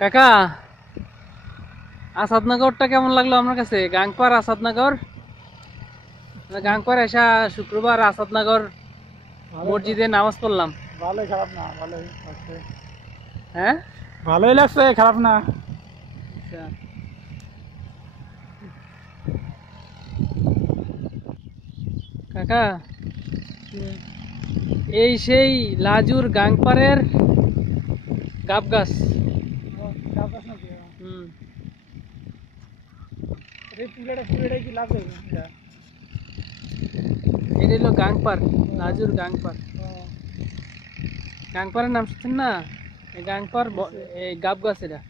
কাকা, আসাদনগরটা কেমন লাগলো আপনার কাছে? গাংপার আসাদনগর, গাংপার এসা শুক্রবার আসাদনগর মসজিদে নামাজ পড়লাম। ভালোই, খারাপ না, ভালোই লাগছে। হ্যাঁ, ভালোই লাগছে, খারাপ না। আচ্ছা। কাকা, এই সেই লাজুর গাংপারের গাব গাছ। হুম, পুরোটাই কি লাগবে? এটা হলো গাংপার, লাজুর গাংপার। গাংপারের নাম শুনছেন না? এই গাংপার এই গাব গাছ এটা।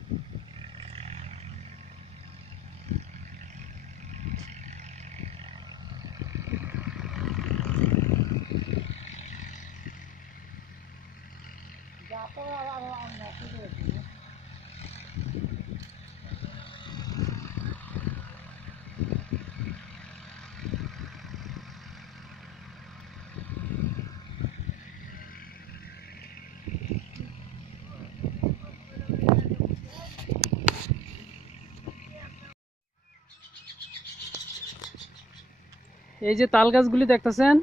এই যে তাল গাছগুলি দেখতেছেন,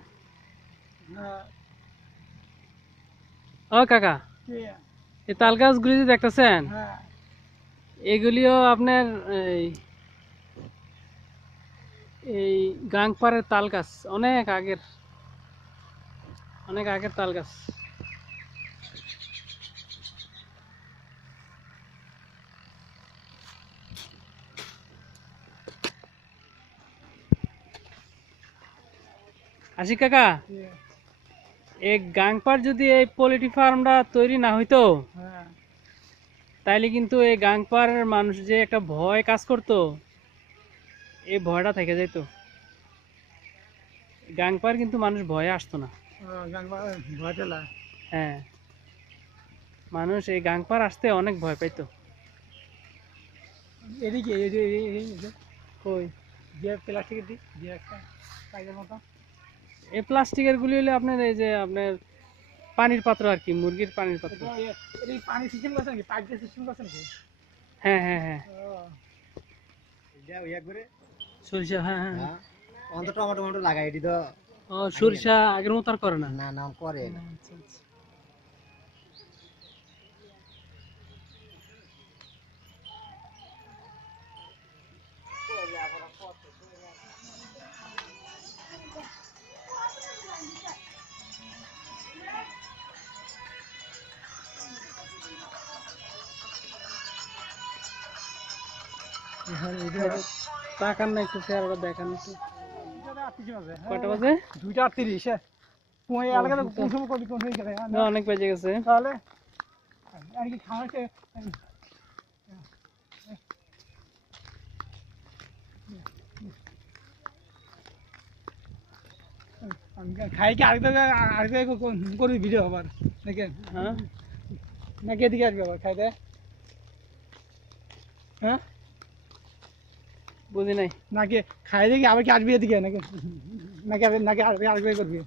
ও কাকা, এই তাল গাছগুলি যে দেখতেছেন, এগুলিও আপনার এই এই গাংপাড়ের তাল গাছ, অনেক আগের তাল গাছ। আশিক কাকা, এই গাংপাড় যদি এই পোল্ট্রি ফার্মটা তৈরি না হইতো, তাইলে কিন্তু এই গাংপাড়ের মানুষ যে একটা ভয় কাজ করতো, এই ভয়টা থেকে যেত। গাংপাড় কিন্তু মানুষ ভয়ে আসতো না। হ্যাঁ, মানুষ এই গাংপাড় আসতে অনেক ভয় পাইতো। এদিকে কই প্লাস্টিকের দিক দিয়ে একটা সাইজের মতো। এই প্লাস্টিকের গুলি হলে আপনার এই যে আপনার পানির পাত্র আর কি, মুরগির পানির পাত্র। পানি সিস্টেম করছে নাকি? পাইপ দিয়ে সিস্টেম করছে নাকি? হ্যাঁ হ্যাঁ হ্যাঁ, সরিষা, হ্যাঁ হ্যাঁ হ্যাঁ। অন্ত টমেটো টমেটো লাগাই এটি তো। ও, সরিষা আগের মতো আর করে না? না না করে না। আচ্ছা আচ্ছা। তাকান না একটু, চেহারাটা দেখান একটু। কয়টা বাজে? 2:38। এলাকাতে কোন সময় কোন সময় গেলে না, অনেক বেজে গেছে। তাহলে আর কি খাওয়া খাই কি আরেকটা করবি ভিডিও আবার নাকি? হ্যাঁ, নাকি এদিকে আসবি আবার খাইতে? হ্যাঁ, বুঝি নাই। নাকি খাই দেখি আবার কি আসবি এদিকে নাকি? নাকি নাকি আরেকটা করবি?